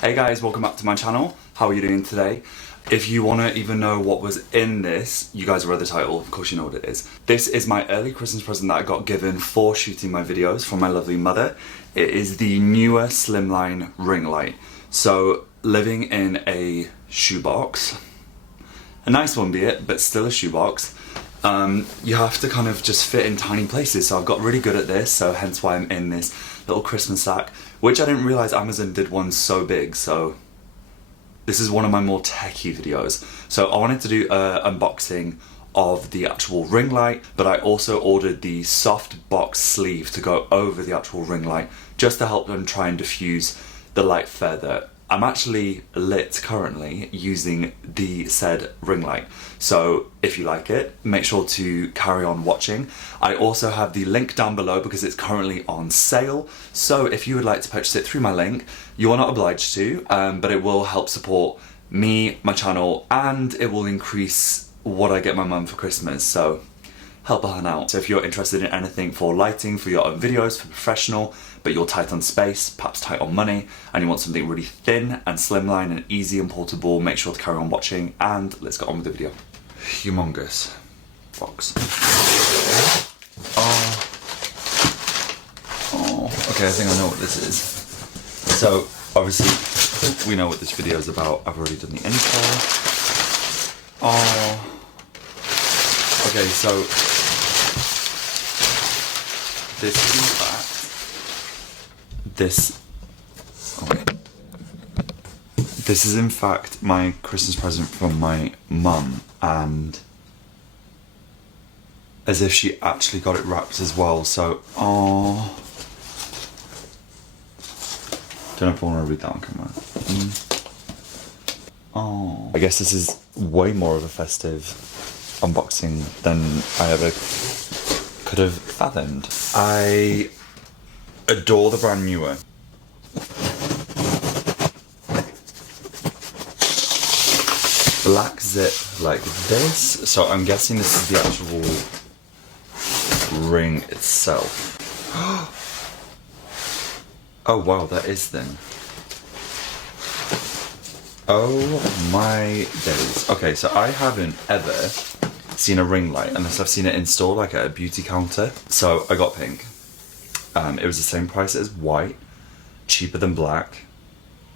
Hey guys, welcome back to my channel. How are you doing today? If you want to even know what was in this, you guys read the title, of course you know what it is. This is my early Christmas present that I got given for shooting my videos from my lovely mother. It is the Neewer Slimline ring light. So, living in a shoebox, a nice one be it, but still a shoebox, you have to kind of just fit in tiny places. So I've got really good at this, so hence why I'm in this little Christmas sack, which I didn't realise Amazon did one so big, so this is one of my more techie videos. So I wanted to do an unboxing of the actual ring light, but I also ordered the soft box sleeve to go over the actual ring light, just to help them try and diffuse the light further. I'm actually lit currently using the said ring light. So if you like it, make sure to carry on watching. I also have the link down below because it's currently on sale. So if you would like to purchase it through my link, you are not obliged to, but it will help support me, my channel, and it will increase what I get my mum for Christmas. So help her out. So if you're interested in anything for lighting, for your own videos, for professional, but you're tight on space, perhaps tight on money, and you want something really thin and slimline and easy and portable, make sure to carry on watching, and let's get on with the video. Humongous box. Okay, I think I know what this is. So, obviously, we know what this video is about. I've already done the intro. Okay, so this is in fact this is in fact my Christmas present from my mum, and as if she actually got it wrapped as well. So don't know if I want to read that on camera. I guess this is way more of a festive unboxing than I ever could have fathomed. I adore the brand Neewer. Black zip like this. So I'm guessing this is the actual ring itself. Oh wow, that is thin. Oh my days. Okay, so I haven't ever seen a ring light unless I've seen it in store, like at a beauty counter. So I got pink. It was the same price as white, cheaper than black.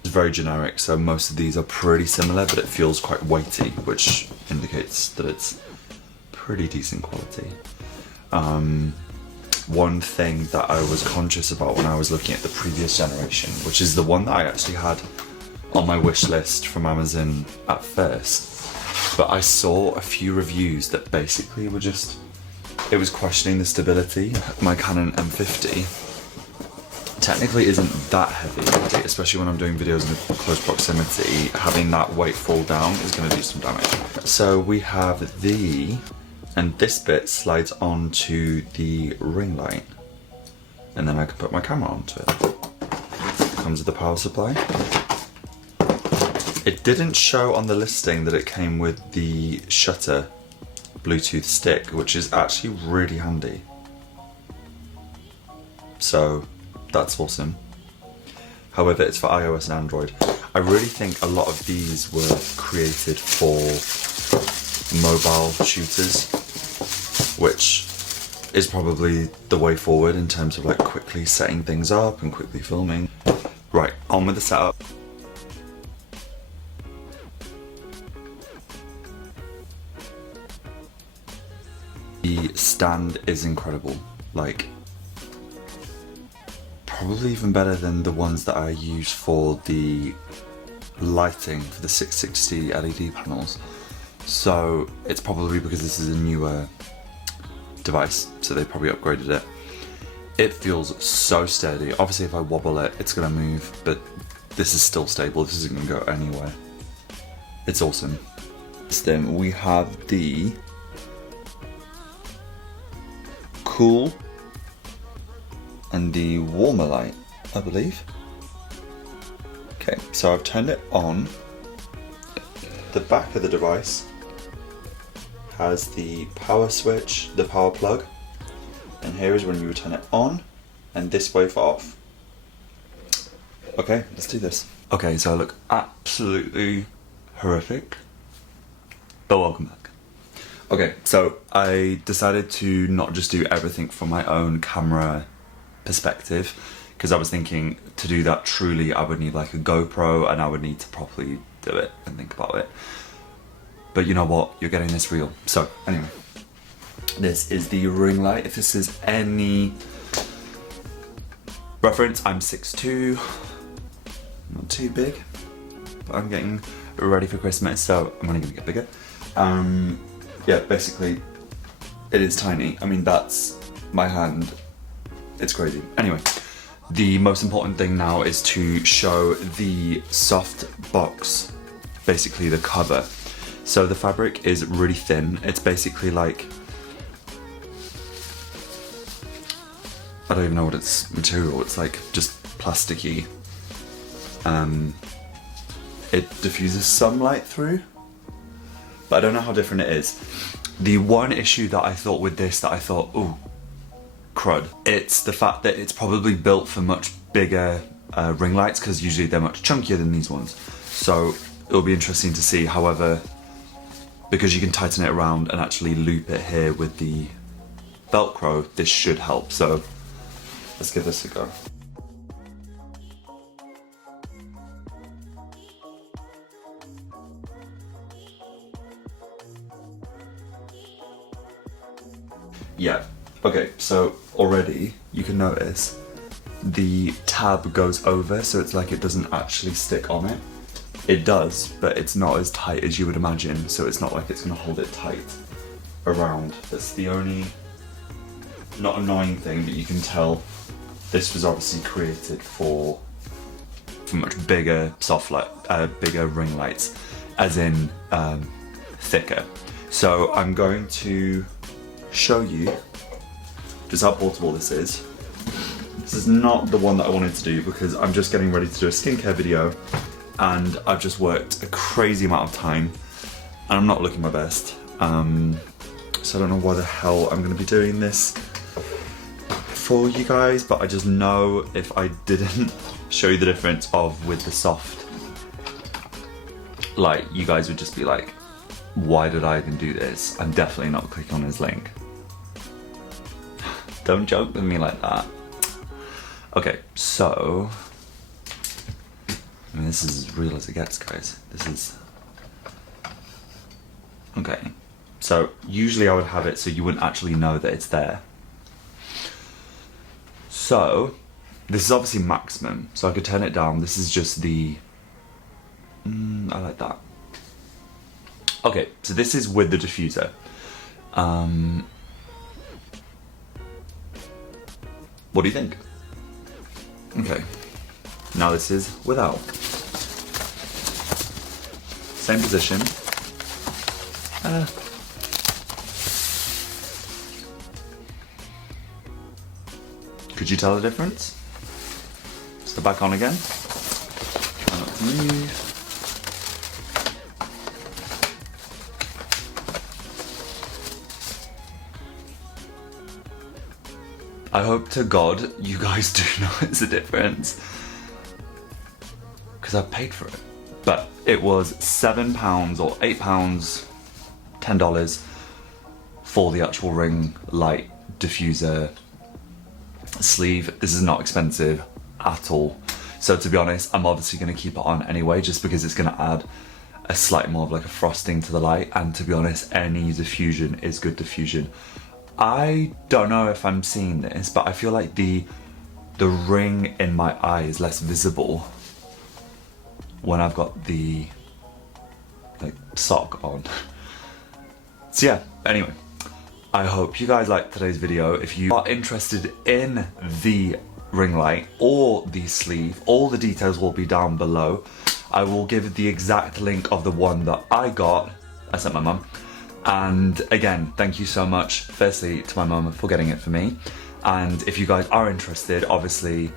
It's very generic, so most of these are pretty similar, but it feels quite weighty, which indicates that it's pretty decent quality. One thing that I was conscious about when I was looking at the previous generation, which is the one that I actually had on my wish list from Amazon at first, but I saw a few reviews that basically were just, it was questioning the stability. My Canon M50 technically isn't that heavy, especially when I'm doing videos in close proximity. Having that weight fall down is going to do some damage. So we have and this bit slides onto the ring light, and then I can put my camera onto it. Comes with the power supply. It didn't show on the listing that it came with the shutter Bluetooth stick, which is actually really handy. So that's awesome. However, it's for iOS and Android. I really think a lot of these were created for mobile shooters, which is probably the way forward in terms of like quickly setting things up and quickly filming. Right, on with the setup. The stand is incredible, like probably even better than the ones that I use for the lighting for the 660 LED panels. So it's probably because this is a newer device, so they probably upgraded it. It feels so steady. Obviously if I wobble it, it's gonna move, but this is still stable. This isn't gonna go anywhere. It's awesome. Then we have the cool and the warmer light, I believe. Okay, so I've turned it on. The back of the device has the power switch, the power plug, and here is when you would turn it on, and this way for off. Okay, let's do this. Okay, so I look absolutely horrific, but welcome back. Okay, so I decided to not just do everything from my own camera perspective, because I was thinking to do that truly I would need like a GoPro and I would need to properly do it and think about it. But you know what, you're getting this real. So anyway, this is the ring light. If this is any reference, I'm 6'2", not too big, but I'm getting ready for Christmas, so I'm only gonna get bigger. Yeah, basically, it is tiny. I mean, that's my hand. It's crazy. Anyway, the most important thing now is to show the soft box, basically the cover. So the fabric is really thin. It's basically like, I don't even know what its material, it's like just plasticky. It diffuses some light through, but I don't know how different it is. The one issue that I thought with this, that I thought, ooh, crud, it's the fact that it's probably built for much bigger ring lights, because usually they're much chunkier than these ones. So it'll be interesting to see. However, because you can tighten it around and actually loop it here with the Velcro, this should help. So let's give this a go. Yeah, okay, so already you can notice the tab goes over, so it's like it doesn't actually stick on it. It does, but it's not as tight as you would imagine, so it's not like it's gonna hold it tight around. That's the only, not annoying thing, but you can tell this was obviously created for much bigger soft light, bigger ring lights, as in thicker. So I'm going to show you just how portable this is. This is not the one that I wanted to do because I'm just getting ready to do a skincare video and I've just worked a crazy amount of time and I'm not looking my best. So I don't know why the hell I'm going to be doing this for you guys, but I just know if I didn't show you the difference of with the soft light, you guys would just be like, why did I even do this? I'm definitely not clicking on his link. Don't joke with me like that. Okay, so, I mean, this is as real as it gets, guys. This is, okay. So, usually I would have it so you wouldn't actually know that it's there. So, this is obviously maximum, so I could turn it down. This is just the, I like that. Okay, so this is with the diffuser. What do you think? Okay, now this is without. Same position. Could you tell the difference? So back on again. Try not to move. I hope to God you guys do notice a difference, because I paid for it. But it was £7 or £8, $10 for the actual ring light diffuser sleeve. This is not expensive at all. So to be honest, I'm obviously going to keep it on anyway, just because it's going to add a slight more of like a frosting to the light. And to be honest, any diffusion is good diffusion. I don't know if I'm seeing this, but I feel like the ring in my eye is less visible when I've got the like sock on. So yeah, anyway, I hope you guys liked today's video. If you are interested in the ring light or the sleeve, all the details will be down below. I will give the exact link of the one that I got. I sent my mum. And again, thank you so much, firstly, to my mum for getting it for me. And if you guys are interested, obviously,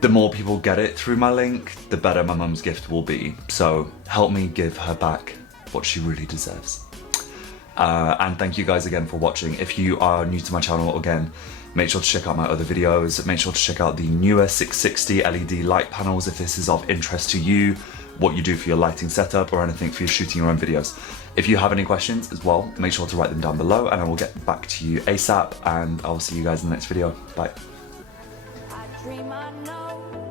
the more people get it through my link, the better my mum's gift will be. So help me give her back what she really deserves. And thank you guys again for watching. If you are new to my channel, again, make sure to check out my other videos. Make sure to check out the Neewer 660 LED light panels if this is of interest to you, what you do for your lighting setup or anything for your shooting your own videos. If you have any questions as well, make sure to write them down below and I will get back to you ASAP, and I will see you guys in the next video. Bye. I dream I know